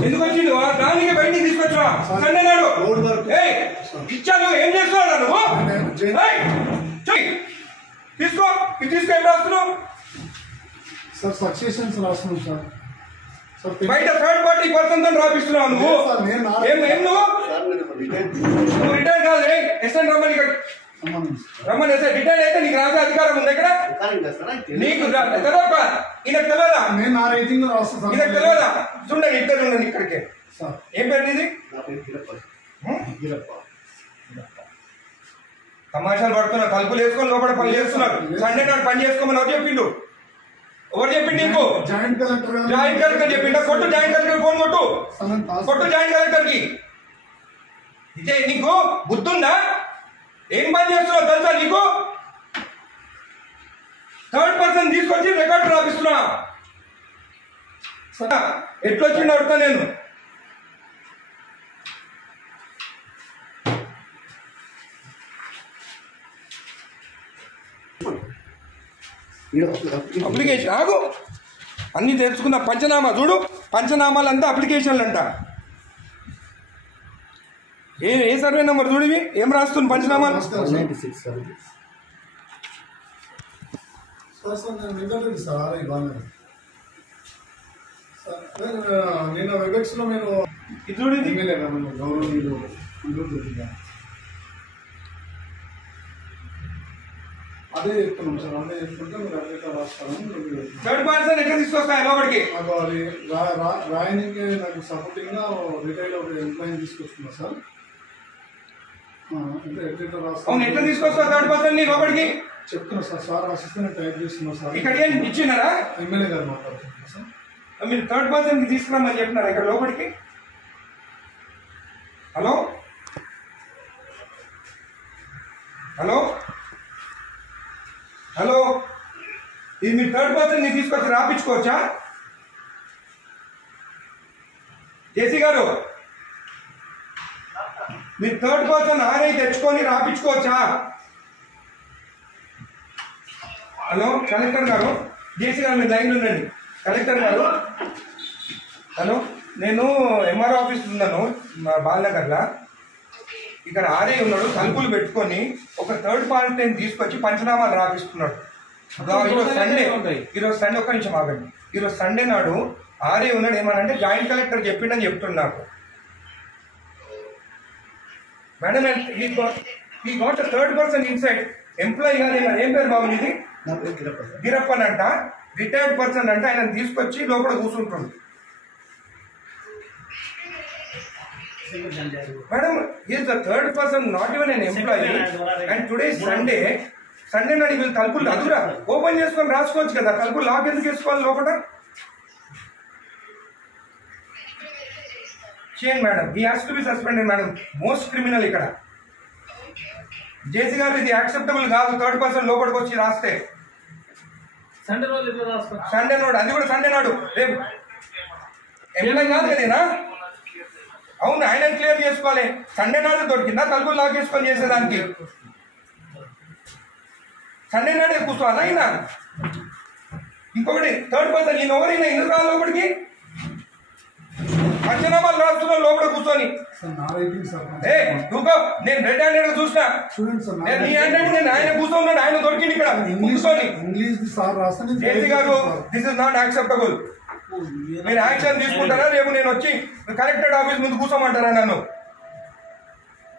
ఎందుకు వచ్చిండు దానికి బయటికి తీసుకొచ్చా సండే నాడు ఇచ్చాను ఏం చేస్తున్నాడు నువ్వు తీసుకో ఇది తీసుకో ఏం రాస్తున్నావు సార్ సక్సెషన్స్ రాస్తున్నాం సార్ బయట థర్డ్ పార్టీ పర్సన్ తో రాపిస్తున్నావు నువ్వు ఏం నువ్వు రిటైర్ కాదు ఎస్ఎన్ రమ్మని రమ్మని ఎస్ఐ రిటైర్ అయితే నీకు రాసే అధికారం ఉంది ఇక్కడ నీకు తెలియదా ఈయనకు తెలియదా ఈయనకు తెలియదా చూడండి ఇద్దరు ఉండండి ఇక్కడికి ఏం పేరు నీది తమాషాలు పడుతున్నారు తలుపులు వేసుకొని లోపల పని చేస్తున్నారు సండే నాడు పని చేసుకోమని ఎవరు చెప్పిండు నీకు జాయింట్ కలెక్టర్ చెప్పిండా కొట్టు జాయింట్ కలెక్టర్ ఫోన్ కొట్టు జాయింట్ కలెక్టర్ కి ఇదే నీకు బుద్ధుందా ఏం పని చేస్తున్నావు తెలుసా నీకు థర్డ్ పర్సన్ తీసుకొచ్చి రికార్డు రాపిస్తున్నా ఎట్లొచ్చిండు అడుగుతా నేను అప్లికేషన్ ఆగు అన్ని తెలుసుకున్న పంచనామా చూడు పంచనామాలంతా అప్లికేషన్లు అంట ఏ సర్వే నెంబర్ చూడు ఏం రాస్తుంది పంచనామాలు నేను వెబెక్స్ లో నేను చూడండి గౌరవనీయులు అదే చెప్తున్నాం సార్ అదే చెప్తుంటే మీరు అదే రాస్తాను థర్డ్ పర్సన్ ఎట్లా తీసుకొస్తాయి లోపలికి రాయనికి నాకు సపోర్టింగ్ గా రిటైల్ ఒక ఎంప్లాయీ తీసుకొస్తున్నా సార్ ఎట్లా తీసుకొస్తా థర్డ్ పర్సన్ ని లోపలికి చెప్తున్నా సార్ రాసిస్తే నేను టైప్ చేస్తున్నా సార్ ఇక్కడ ఏం ఇచ్చినారా ఎమ్మెల్యే గారు మాట్లాడుతున్నా సార్ మీరు థర్డ్ పర్సన్ కి తీసుకురామని చెప్తున్నారా ఇక్కడ లోపలికి హలో హలో హలో ఇది మీరు థర్డ్ పర్సన్ ని తీసుకొచ్చి రాపించుకోవచ్చా జేసీ గారు మీరు థర్డ్ పర్సన్ ఆర్ఐ తెచ్చుకొని రాపించుకోవచ్చా హలో కలెక్టర్ గారు జేసీ గారు మీరు లైన్లో ఉండండి కలెక్టర్ గారు హలో నేను ఎంఆర్ఓ ఆఫీస్ ఉన్నాను బాలనగర్లో ఇక్కడ ఆర్ఐ ఉన్నాడు తలుపులు పెట్టుకొని ఒక థర్డ్ పార్టీని తీసుకొచ్చి పంచనామాలు రాపిస్తున్నాడు ఈరోజు సండే ఒక్క నిమిషం ఆగండి ఈరోజు సండే నాడు ఆర్ఐ ఉన్నాడు ఏమనంటే జాయింట్ కలెక్టర్ చెప్పిండని చెప్తున్నాడు నాకు మేడం ఈ గోట్ థర్డ్ పర్సన్ ఇన్సైడ్ ఎంప్లాయీ కాదు ఏం పేరు బాబు ఇది గిరప్పన్ అంట రిటైర్డ్ పర్సన్ అంటే ఆయన తీసుకొచ్చి లోపల కూర్చుంటుంది madam is the third person not even n employee and today Sunday నాడు వీళ్ళు తలుపులు అదురా ఓపెన్ చేసుకొని రాసుకోవచ్చు కదా తలుపులు లాక్ ఎందుకు వేసుకోవాలి లోపల చేయండి మేడం ఈ has to be suspended madam most criminal ఇక్కడ జేసీ గారు ఇది యాక్సెప్టబుల్ కాదు థర్డ్ పర్సన్ లోపలికి వచ్చి రాస్తే సండే నాడు అది కూడా సండే నాడు రేపు ఎంప్లాయ్ కాదు కదేనా అవును ఆయన క్లియర్ చేసుకోవాలి సండే నాడు దొరికిందా తలుపులు లాక్ చేసుకొని చేసేదానికి సండే నాడే కూర్చోవాలా అయినా ఇంకొకటి థర్డ్ పర్సన్ ఈయన ఎవరైనా ఎందుకు రాలి లోపలికి పంచనామాలు రాస్తున్నా లోపల కూర్చొని నేను రెడ్ హ్యాండెడ్ చూసినా నీ హ్యాండెడ్ నేను ఆయన కూర్చోన్నాడు ఆయన దొరికింది ఇక్కడ కూర్చొని జేసీ గారు దిస్ ఇస్ నాట్ యాక్సెప్టబుల్ మీరు యాక్షన్ తీసుకుంటారా రేపు నేను వచ్చి కలెక్టరేట్ ఆఫీస్ ముందు కూర్చోమంటారా నన్ను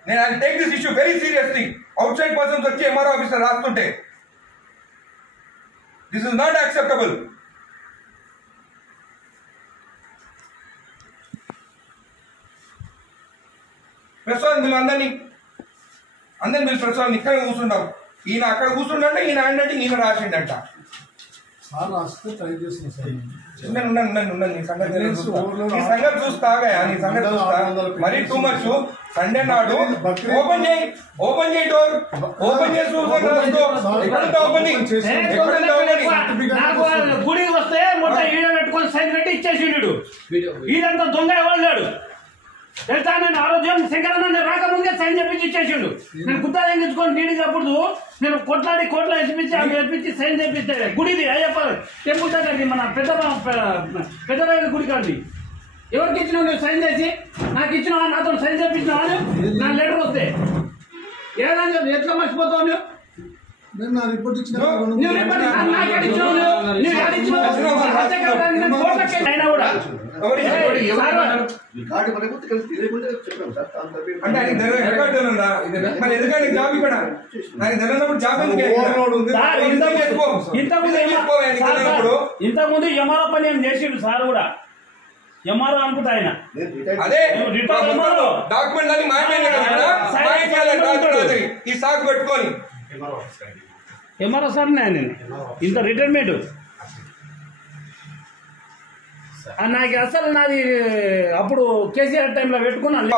నేను I take this issue very seriously outside persons వచ్చి ఎంఆర్ఓ ఆఫీసర్ రాస్తుంటే this is not acceptable Prasad మీరు అందరినీ మీరు ప్రసాద్ ఇక్కడ కూర్చుంటావు ఈయన అక్కడ కూర్చుంటే ఈయన అంటే ఈయన రాసిండట ఉండండి నీ సంగతి చూస్తాగా నీ సంగతి చూస్తా మరీ టూ మచ్ సండే నాడు ఓపెన్ చేయి డోర్ ఓపెన్ చేసి గుడికి వస్తే మొత్తం ఈడ పెట్టుకొని సైన్ పెట్టి ఇచ్చేసిండు ఈడంతా దొంగ ఎవరు తెలుసా? నేను ఆరోగ్యం శంకరన్న రాకముందే సైన్ చెప్పించి ఇచ్చేసిండు. నేను గుత్తా తెంగించుకొని నీడికి అప్పుడు నేను కొట్లాడి కోట్ల ఎప్పించి సైన్ చేపిస్తే గుడిది అయ్యప్ప టెంపుల్ దగ్గరికి మన పెద్దరాయల గుడి కాదు. ఎవరికి ఇచ్చినావు నువ్వు సైన్ చేసి? నాకు ఇచ్చినావా? నాతో సైన్ చేపించినావా? నా లెటర్ వస్తే ఏదని చెప్పి ఎట్లా మర్చిపోతావు నువ్వు? నేను నా రిపోర్ట్ ఇచ్చిన అయినా కూడా అంటే ఆయన రికార్డు ఉందా? మరి ఎందుకంటే జాబ్ ఇక్కడ ఆయన తెలియనప్పుడు జాబ్ ఇంతకుముందు ఎంఆర్ఓ పని ఏం చేసిండు సార్ కూడా. ఎంఆర్ఓ అనుకుంటా ఆయన. అదే డాక్యుమెంట్ అని మాయమైనా ఈ సాగు పెట్టుకొని ఎంఆర్ఓ సార్ నేను ఇంత రిటైర్మెంట్ నాకు అసలు నాది అప్పుడు కేసీఆర్ టైంలో పెట్టుకున్నాను.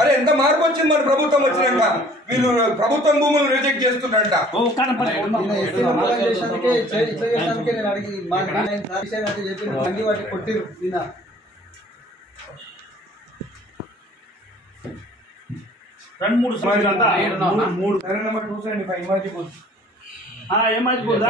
అరే ఎంత మార్పు వచ్చింది మన ప్రభుత్వం వచ్చినాక. వీళ్ళు ప్రభుత్వం భూములు రిజెక్ట్ చేస్తున్నారంట. రెండు మూడు నెంబర్ 275 ఏమాజిపోదా